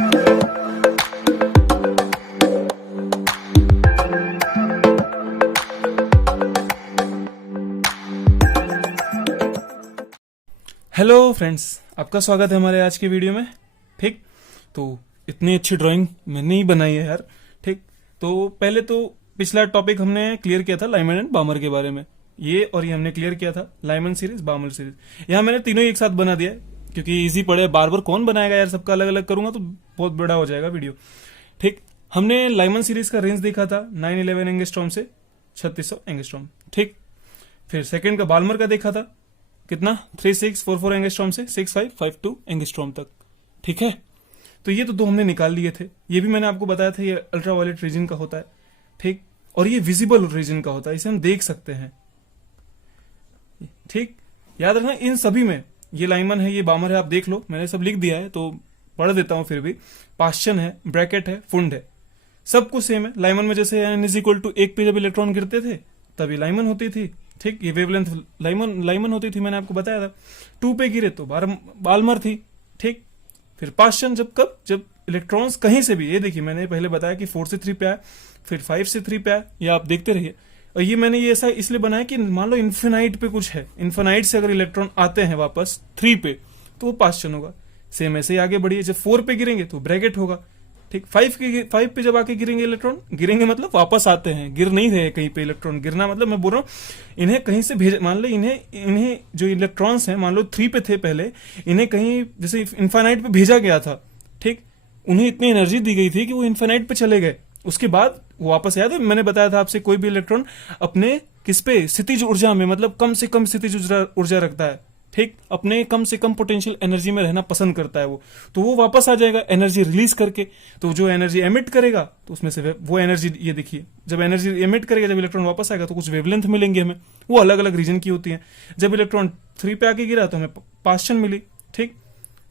Hello friends, आपका स्वागत है हमारे आज के वीडियो में। ठीक, तो इतनी अच्छी ड्राइंग मैंने ही बनाई है यार। ठीक, तो पहले तो पिछला टॉपिक हमने क्लियर किया था लाइमन एंड बामर के बारे में। ये और ये हमने क्लियर किया था, लाइमन सीरीज, बामर सीरीज। यहाँ मैंने तीनों ही एक साथ बना दिया है क्योंकि इजी पड़े। बार बार कौन बनाएगा यार, सबका अलग अलग करूंगा तो बहुत बड़ा हो जाएगा वीडियो। ठीक, हमने लाइमन सीरीज का रेंज देखा था 911 एंगस्ट्रॉम से 3600 एंगस्ट्रॉम। ठीक, फिर सेकंड का बाल्मर का देखा था कितना, 3644 एंगस्ट्रॉम से 6552 एंगस्ट्रॉम तक। ठीक है, तो ये तो दो हमने निकाल लिए थे। ये भी मैंने आपको बताया था, ये अल्ट्रावायलेट रीजन का होता है। ठीक, और ये विजिबल रीजन का होता है, इसे हम देख सकते हैं। ठीक, याद रखना इन सभी में, ये लाइमन है, ये बामर है, आप देख लो, मैंने सब लिख दिया है तो पढ़ देता हूं फिर भी। पास्चन है, ब्रैकेट है, फुंड है, सब कुछ सेम है। लाइमन में जैसे n इज इक्वल टू 1 पे जब इलेक्ट्रॉन गिरते थे तभी लाइमन होती थी। ठीक, ये वेवलेंथ लाइमन होती थी, मैंने आपको बताया था। 2 पे गिरे तो बाल्मर थी। ठीक, फिर पास्चन जब इलेक्ट्रॉन्स कहीं से भी, ये देखिए मैंने पहले बताया कि 4 से 3 पे आया, फिर 5 से 3 पे आया, ये आप देखते रहिए। और ये मैंने ये ऐसा इसलिए बनाया कि मान लो इन्फिनाइट पे कुछ है, इन्फिनाइट से अगर इलेक्ट्रॉन आते हैं वापस 3 पे तो वो पास्चन होगा। सेम ऐसे ही आगे बढ़िए, जब 4 पे गिरेंगे तो ब्रैकेट होगा। ठीक, 5 पे जब आके गिरेंगे इलेक्ट्रॉन, गिरेंगे मतलब वापस आते हैं, गिर नहीं रहे कहीं पे इलेक्ट्रॉन। गिरना मतलब मैं बोल रहा हूं इन्हें कहीं से भेज, मान लो इन्हें जो इलेक्ट्रॉन्स हैं, मान लो 3 पे थे पहले, इन्हें कहीं जैसे इन्फानाइट पे भेजा गया था। ठीक, उन्हें इतनी एनर्जी दी गई थी कि वो इन्फानाइट पे चले गए। उसके बाद वापस, याद है मैंने बताया था आपसे, कोई भी इलेक्ट्रॉन अपने किस पे, स्थितिज ऊर्जा में, मतलब कम से कम स्थितिज ऊर्जा रखता है। ठीक, अपने कम से कम पोटेंशियल एनर्जी में रहना पसंद करता है वो, तो वो वापस आ जाएगा एनर्जी रिलीज करके। तो जो एनर्जी एमिट करेगा तो उसमें से वो एनर्जी, ये देखिए, जब एनर्जी एमिट करेगा, जब इलेक्ट्रॉन वापस आएगा तो कुछ वेवलेंथ मिलेंगे हमें, वो अलग अलग रीजन की होती है। जब इलेक्ट्रॉन 3 पे आके गिरा तो हमें पास्चन मिली। ठीक,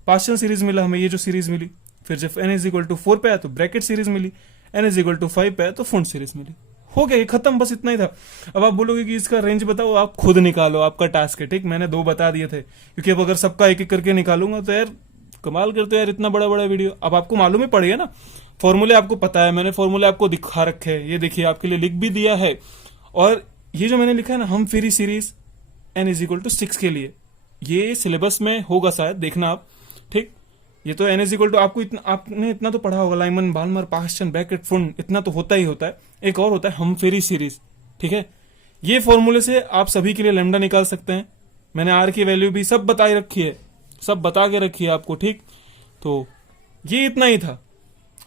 पास्चन सीरीज मिला हमें, ये जो सीरीज मिली। फिर जब n इज इक्वल टू 4 पे आया तो ब्रैकेट सीरीज मिली, n इज इक्वल टू 5 पे आया तो फुंड सीरीज मिली। हो गया, ये खत्म, बस इतना ही था। अब आप बोलोगे कि इसका रेंज बताओ, आप खुद निकालो, आपका टास्क है। ठीक, मैंने 2 बता दिए थे क्योंकि अब अगर सबका एक एक करके निकालूंगा तो यार कमाल करते हो यार, इतना बड़ा बड़ा वीडियो। अब आपको मालूम ही पड़ेगा ना, फॉर्मूले आपको पता है, मैंने फॉर्मूले आपको दिखा रखे हैं, ये देखिए आपके लिए लिख भी दिया है। और ये जो मैंने लिखा है ना, हम Fourier series n is equal to 6 के लिए, ये सिलेबस में होगा शायद, देखना आप। ठीक, ये तो n इज इक्वल टू, आपने इतना तो पढ़ा होगा, लाइमन, बाल्मर, पास्चन, ब्रैकेट, फुंड, इतना तो होता ही होता है। एक और होता है हम फेरी सीरीज। ठीक है, ये फॉर्मूले से आप सभी के लिए लैम्डा निकाल सकते हैं। मैंने आर की वैल्यू भी सब बताई रखी है, सब बता के रखी है आपको। ठीक, तो ये इतना ही था।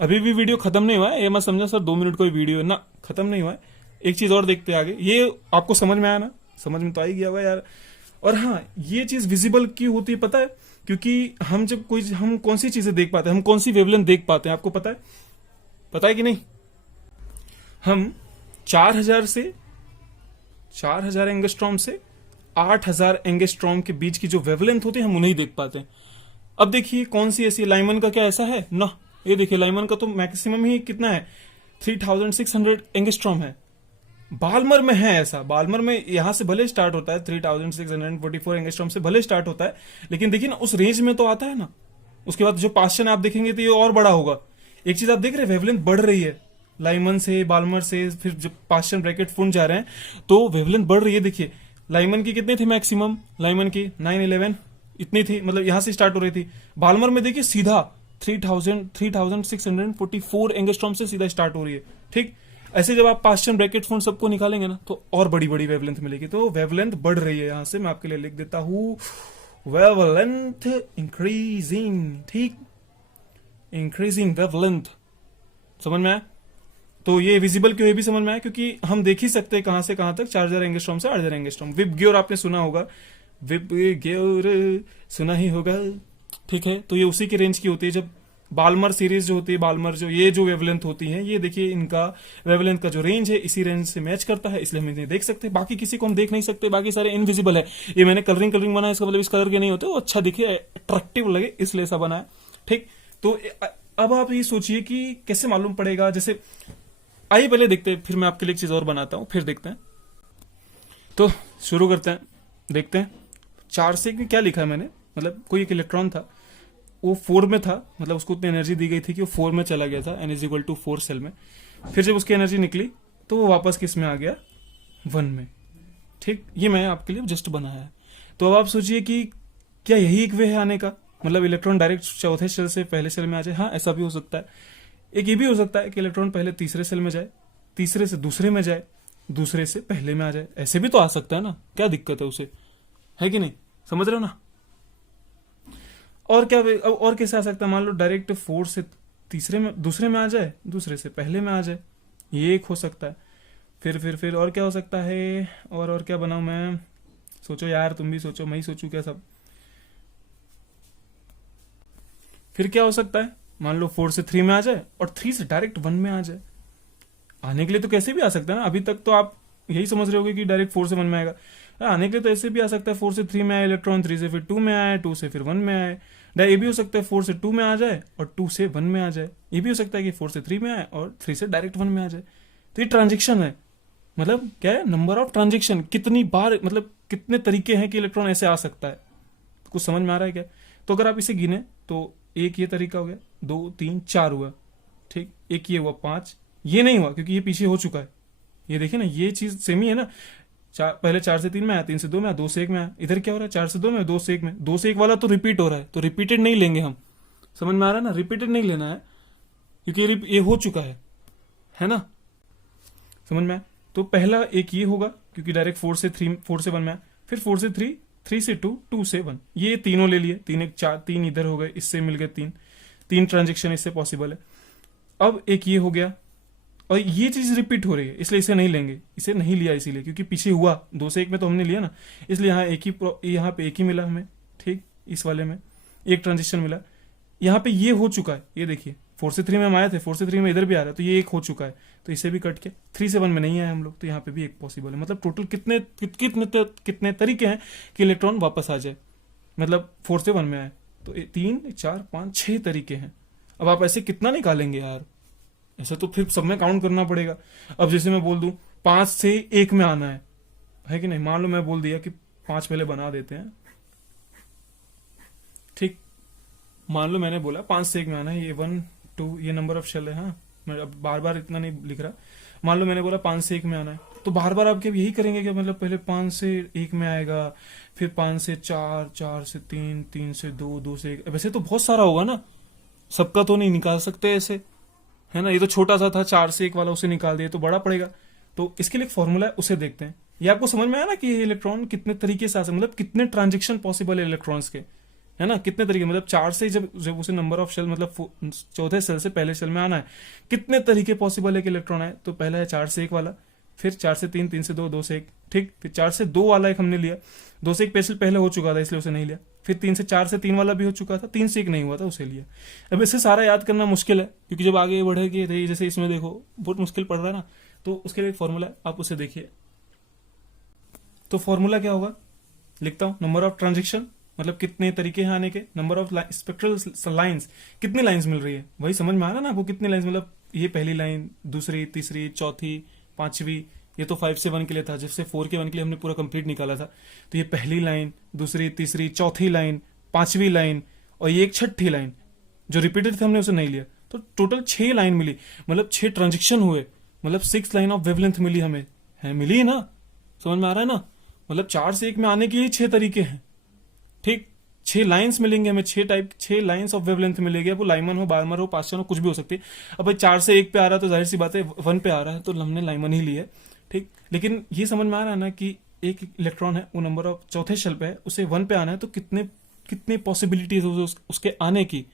अभी भी वीडियो खत्म नहीं हुआ है, ये मत समझा सर 2 मिनट कोई वीडियो है ना, खत्म नहीं हुआ है। एक चीज और देखते आगे, ये आपको समझ में आया ना, समझ में तो आ ही गया होगा यार। और हाँ, ये चीज विजिबल क्यों होती है पता है, क्योंकि हम कौन सी चीजें देख पाते हैं, हम कौन सी वेवलेंथ देख पाते हैं, आपको पता है कि नहीं? हम 4000 एंगस्ट्रॉम से 8000 एंगस्ट्रॉम के बीच की जो वेवलेंथ होती है, हम उन्हें देख पाते हैं। अब देखिए कौन सी ऐसी, लाइमन का क्या ऐसा है ना, ये देखिए लाइमन का तो मैक्सिमम ही कितना है, 3600 एंगस्ट्रॉम है। बाल्मर में है ऐसा, बाल्मर में यहां से भले स्टार्ट होता है 3644 एंगस्ट्रॉम से भले स्टार्ट होता है, लेकिन देखिए ना उस रेंज में तो आता है ना। उसके बाद जो पास्चन आप देखेंगे तो ये और बड़ा होगा। एक चीज आप देख रहे हैं, वेवलेंथ बढ़ रही है लाइमन से, बाल्मर से, फिर जब पास्चन, ब्रैकेट, फुंड जा रहे हैं तो वेवलेंथ बढ़ रही है। देखिए लाइमन की कितनी थी मैक्सिमम, लाइमन की 911 इतनी थी, मतलब यहां से स्टार्ट हो रही थी। बाल्मर में देखिए सीधा 3644 एंगस्ट्रॉम से सीधा स्टार्ट हो रही है। ठीक, ऐसे जब आप पास्चन, ब्रैकेट, फुंड सबको निकालेंगे ना तो और बड़ी बड़ी वेवलेंथ मिलेगी। तो वेवलेंथ बढ़ रही है, यहां से मैं आपके लिए लिख देता हूं, वेवलेंथ इंक्रीजिंग। ठीक, इंक्रीजिंग वेवलेंथ, समझ में आया? तो ये विजिबल क्यों है भी समझ में आया, क्योंकि हम देख ही सकते हैं कहां से कहां तक, 4000 एंगस्ट्रॉम से 8000 एंगस्ट्रॉम। विप ग्योर आपने सुना होगा, विप ग्योर सुना ही होगा। ठीक है, तो ये उसी की रेंज की होती है। जब बाल्मर सीरीज जो होती है, बाल्मर जो ये जो वेवलेंथ होती है, ये देखिए इनका वेवलेंथ का जो रेंज है इसी रेंज से मैच करता है, इसलिए हम इन्हें देख सकते हैं। बाकी किसी को हम देख नहीं सकते, बाकी सारे इनविजिबल है। ये मैंने कलरिंग बनाया, इसका मतलब इस कलर के नहीं होते, वो अच्छा दिखे, अट्रैक्टिव लगे, इसलिए ऐसा बनाया। ठीक, तो अब आप ये सोचिए कि कैसे मालूम पड़ेगा। जैसे आइए पहले देखते हैं, फिर मैं आपके लिए एक चीज और बनाता हूं, फिर देखते हैं। तो शुरू करते हैं, देखते हैं 4 से क्या लिखा है मैंने, मतलब कोई एक इलेक्ट्रॉन था, वो 4 में था, मतलब उसको उतनी एनर्जी दी गई थी कि वो 4 में चला गया था, n=4 सेल में। फिर जब उसकी एनर्जी निकली तो वो वापस किस में आ गया, 1 में। ठीक, ये मैं आपके लिए जस्ट बनाया है। तो अब आप सोचिए कि क्या यही एक वे है आने का, मतलब इलेक्ट्रॉन डायरेक्ट चौथे सेल से पहले सेल में आ जाए? हाँ, ऐसा भी हो सकता है। एक ये भी हो सकता है कि इलेक्ट्रॉन पहले तीसरे सेल में जाए, तीसरे से दूसरे में जाए, दूसरे से पहले में आ जाए। ऐसे भी तो आ सकता है ना, क्या दिक्कत है उसे, है कि नहीं? समझ रहे हो ना? और क्या, और कैसे आ सकता है? मान लो डायरेक्ट 4 से तीसरे में, दूसरे में आ जाए, दूसरे से पहले में आ जाए, ये एक हो सकता है। फिर और क्या हो सकता है? और क्या बनाऊं मैं? सोचो यार, तुम भी सोचो, मैं ही सोचूं क्या सब? फिर क्या हो सकता है? मान लो 4 से 3 में आ जाए और 3 से डायरेक्ट 1 में आ जाए। आने के लिए तो कैसे भी आ सकता है ना। अभी तक तो आप यही समझ रहे होगे कि डायरेक्ट 4 से 1 में आएगा। आने के लिए तो ऐसे भी आ सकता है, 4 से 3 में आए इलेक्ट्रॉन, 3 से फिर 2 में आए, 2 से फिर 1 में आए। ये भी हो सकता है 4 से 2 में आ जाए और 2 से 1 में आ जाए। ये भी हो सकता है कि 4 से 3 में आए और 3 से डायरेक्ट 1 में आ जाए। तो ये ट्रांजेक्शन है, मतलब क्या है, नंबर ऑफ ट्रांजेक्शन, कितनी बार, मतलब कितने तरीके हैं कि इलेक्ट्रॉन ऐसे आ सकता है। कुछ समझ में आ रहा है क्या? तो अगर आप इसे गिने तो एक ये तरीका हो गया, 2 3 4 हुआ। ठीक, एक ये हुआ 5, ये नहीं हुआ क्योंकि ये पीछे हो चुका है। ये देखिए ना, ये चीज सेम ही है ना। पहले 4 से 3 में आया, 3 से 2 में आया, 2 से 1 में आया। इधर क्या हो रहा है? 4 से 2 में, 2 से 1 में। 2 से 1 वाला तो रिपीट हो रहा है, तो रिपीटेड नहीं लेंगे हम। समझ में आ रहा है ना? रिपीटेड नहीं लेना है क्योंकि ये हो चुका है ना? समझ में आया? तो पहला एक ये होगा क्योंकि डायरेक्ट 4 से 1 में आया। फिर 4 से 3, 3 से 2, 2 से 1, ये तीनों ले लिए। 3 1 4, 3 इधर हो गए, इससे मिल गए 3 ट्रांजेक्शन इससे पॉसिबल है। अब एक ये हो गया और ये चीज रिपीट हो रही है, इसलिए इसे नहीं लेंगे। इसे नहीं लिया इसीलिए क्योंकि पीछे हुआ 2 से 1 में तो हमने लिया ना, इसलिए यहाँ पे एक ही मिला हमें। ठीक, इस वाले में एक ट्रांजिशन मिला। यहाँ पे ये हो चुका है, ये देखिए 4 से 3 में हम आए थे, 4 से 3 में इधर भी आ रहा है, तो ये एक हो चुका है, तो इसे भी कट के 3 से 1 में नहीं आए हम लोग, तो यहाँ पे भी एक पॉसिबल है। मतलब टोटल कितने तरीके हैं कि इलेक्ट्रॉन वापस आ जाए, मतलब 4 से 1 में आए। तो 3 4 5 6 तरीके हैं। अब आप ऐसे कितना निकालेंगे यार? ऐसा तो फिर सब में काउंट करना पड़ेगा। अब जैसे मैं बोल दूं 5 से 1 में आना है कि नहीं? मान लो मैं बोल दिया कि 5 पहले बना देते हैं। ठीक, मान लो मैंने बोला 5 से 1 में आना है, ये 1 2 ये नंबर ऑफ शेल है। हाँ, मैं अब बार बार इतना नहीं लिख रहा। मान लो मैंने बोला 5 से 1 में आना है, तो बार बार आप क्या यही करेंगे क्या? मतलब पहले 5 से 1 में आएगा, फिर 5 से 4, 4 से 3, 3 से 2, 2 से 1। वैसे तो बहुत सारा होगा ना, सबका तो नहीं निकाल सकते ऐसे, है ना? ये तो छोटा सा था 4 से 1 वाला, उसे निकाल दिया तो बड़ा पड़ेगा। तो इसके लिए एक फॉर्मूला है, उसे देखते हैं। ये आपको समझ में आया ना कि ये इलेक्ट्रॉन कितने तरीके से आ सकते, मतलब कितने ट्रांजेक्शन पॉसिबल है इलेक्ट्रॉन्स के, है ना? कितने तरीके, मतलब 4 से जब उसे नंबर ऑफ शेल, मतलब चौथे सेल से पहले सेल में आना है, कितने तरीके पॉसिबल है कि इलेक्ट्रॉन आए। तो पहला है 4 से 1 वाला, फिर 4 से 3, 3 से 2, 2 से 1। ठीक, फिर 4 से 2 वाला एक हमने लिया, 2 से 1 पेशल पहले हो चुका था इसलिए उसे नहीं लिया। फिर 3 से 4 से 3 वाला भी हो चुका था, 3 से 1 नहीं हुआ था, उसे लिया। अब इसे सारा याद करना मुश्किल है क्योंकि जब आगे बढ़ेगी, जैसे इसमें देखो बहुत मुश्किल पड़ रहा है ना, तो उसके लिए एक फॉर्मूला है, आप उसे देखिए। तो फॉर्मूला क्या होगा, लिखता हूं। नंबर ऑफ ट्रांजेक्शन, मतलब कितने तरीके हैं आने के। नंबर ऑफ स्पेक्ट्रल लाइंस, कितनी लाइंस मिल रही है, वही समझ में आ रहा है ना आपको, कितनी लाइंस, मतलब ये पहली लाइन, दूसरी, तीसरी, चौथी, पांचवी। ये तो 5 से 1 के लिए था, जिससे 4 के 1 के लिए हमने पूरा कंप्लीट निकाला था। तो ये पहली लाइन, दूसरी, तीसरी, चौथी लाइन, पांचवी लाइन और ये एक छठी लाइन जो रिपीटेड थे, हमने उसे नहीं लिया। तो टोटल 6 लाइन मिली, मतलब 6 ट्रांजेक्शन हुए, मतलब 6 लाइन ऑफ वेवलेंथ मिली हमें, है मिली है ना? समझ में आ रहा है ना? मतलब 4 से 1 में आने के लिए 6 तरीके हैं। ठीक, 6 लाइंस मिलेंगे हमें, 6 लाइंस ऑफ वेवलेंथ मिलेगी। अब वो लाइमन हो, बार्मर हो, पास्चन हो, कुछ भी हो सकती है। अब भाई 4 से 1 पे आ रहा है तो जाहिर सी बात है 1 पे आ रहा है तो हमने लाइमन ही ली है। ठीक, लेकिन ये समझ में आ रहा है ना कि एक इलेक्ट्रॉन है, वो नंबर ऑफ चौथे शेल पे है, उसे 1 पे आना है तो कितने कितनी पॉसिबिलिटीज उसके आने की।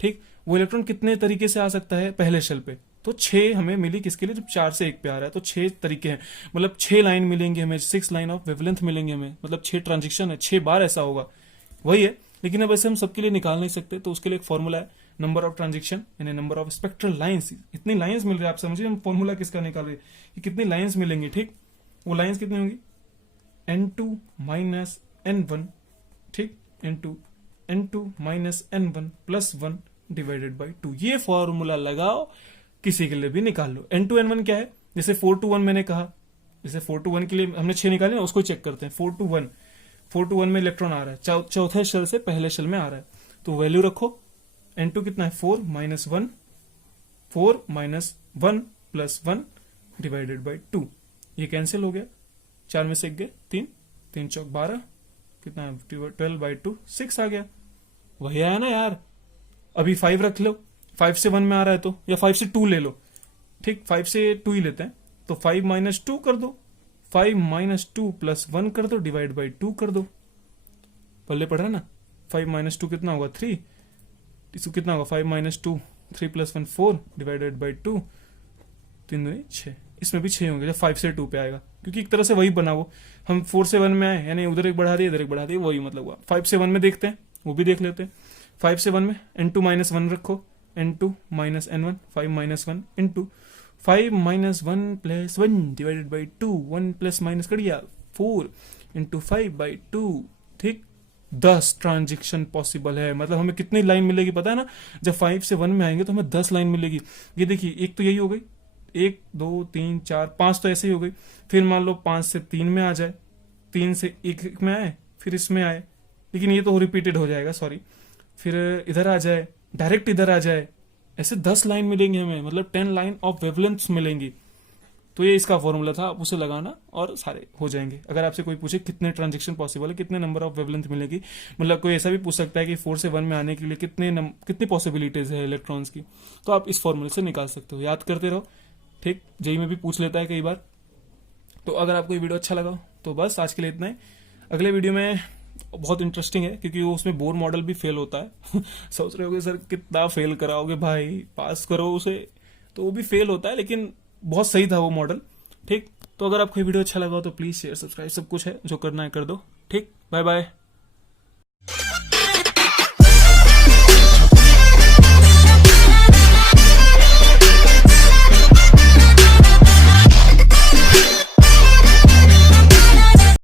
ठीक, वो इलेक्ट्रॉन कितने तरीके से आ सकता है पहले शेल पे। तो 6 हमें मिली किसके लिए, जब 4 से 1 पे आ रहा है तो 6 तरीके हैं, मतलब 6 लाइन मिलेंगे हमें, 6 लाइन ऑफ वेवलेंथ मिलेंगे हमें, मतलब 6 ट्रांजेक्शन है, 6 बार ऐसा होगा, वही है। लेकिन अब ऐसे हम सबके लिए निकाल नहीं सकते, तो उसके लिए एक फॉर्मूला है, नंबर ऑफ ट्रांजेक्शन यानी नंबर ऑफ स्पेक्ट्रल लाइंस। इतनी लाइंस मिल रही है, आप समझिए हम फॉर्मूला किसका निकाल रहे हैं कि कितनी लाइंस मिलेंगी। ठीक, वो लाइंस कितनी होंगी, n2 माइनस n1। ठीक, n2 minus n1 plus 1 divided by 2। ये फॉर्मूला लगाओ, किसी के लिए भी निकाल लो। n2 n1 क्या है, जैसे 4 to 1 मैंने कहा, जैसे 4 to 1 के लिए हमने 6 निकाले ना, उसको चेक करते हैं। 4 to 1 में इलेक्ट्रॉन आ रहा है, चौथे शेल से पहले शेल में आ रहा है, तो वैल्यू रखो। n2 कितना है 4 minus 1, 4 minus 1 plus 1 divided by 2, ये कैंसिल हो गया, 4 में से 1 गए 3, 3 चौक 12, कितना है 12 बाई 2 6 आ गया। वही आया ना यार। अभी 5 रख लो, 5 से 1 में आ रहा है तो, या 5 से 2 ले लो, ठीक 5 से 2 ही लेते हैं, तो 5 माइनस 2 कर दो, 5 माइनस 2 प्लस 1 कर दो डिवाइड बाई 2 कर दो। पहले पढ़ रहे ना, 5 माइनस 2 कितना होगा 3, इसको कितना होगा 5 माइनस 2, 3 प्लस 1 4 डिवाइडेड बाई 2, 3 2 6, इसमें भी 6 होंगे जब 5 से 2 पे आएगा, क्योंकि एक तरह से वही बना वो, हम 4 से 1 में आए, यानी उधर एक बढ़ा दिए इधर एक बढ़ा दिए, वही मतलब हुआ। 5 से 1 में देखते हैं, वो भी देख लेते हैं। 5 से 1 में n2 माइनस 1 रखो, n2 minus n1, 5 minus 1 into 5 minus 1 plus 1 divided by 2, 1 plus minus कर दिया 4 इंटू 5 बाई 2, ठीक 10 ट्रांजेक्शन पॉसिबल है। मतलब हमें कितनी लाइन मिलेगी पता है ना, जब 5 से 1 में आएंगे तो हमें 10 लाइन मिलेगी। ये देखिए, एक तो यही हो गई, 1 2 3 4 5 तो ऐसे ही हो गई। फिर मान लो 5 से 3 में आ जाए, 3 से 1 में आए, फिर इसमें आए, लेकिन ये तो रिपीटेड हो जाएगा, सॉरी, फिर इधर आ जाए, डायरेक्ट इधर आ जाए, ऐसे 10 लाइन मिलेंगी हमें, मतलब 10 लाइन ऑफ वेवलेंथ्स मिलेंगी। तो ये इसका फॉर्मूला था, आप उसे लगाना और सारे हो जाएंगे। अगर आपसे कोई पूछे कितने ट्रांजेक्शन पॉसिबल है, कितने नंबर ऑफ वेवलेंथ मिलेगी, मतलब कोई ऐसा भी पूछ सकता है कि 4 से 1 में आने के लिए कितनी पॉसिबिलिटीज है इलेक्ट्रॉन्स की, तो आप इस फॉर्मूले से निकाल सकते हो, याद करते रहो, ठीक। जेई में भी पूछ लेता है कई बार। तो अगर आपको ये वीडियो अच्छा लगा तो बस आज के लिए इतना ही। अगले वीडियो में बहुत इंटरेस्टिंग है, क्योंकि वो उसमें बोर मॉडल भी फेल होता है सोच रहे होगे सर कितना फेल कराओगे भाई, पास करो उसे, तो वो भी फेल होता है, लेकिन बहुत सही था वो मॉडल, ठीक। तो अगर आपको ये वीडियो अच्छा लगा हो तो प्लीज शेयर सब्सक्राइब सब कुछ है, जो करना है कर दो, ठीक। Bye bye.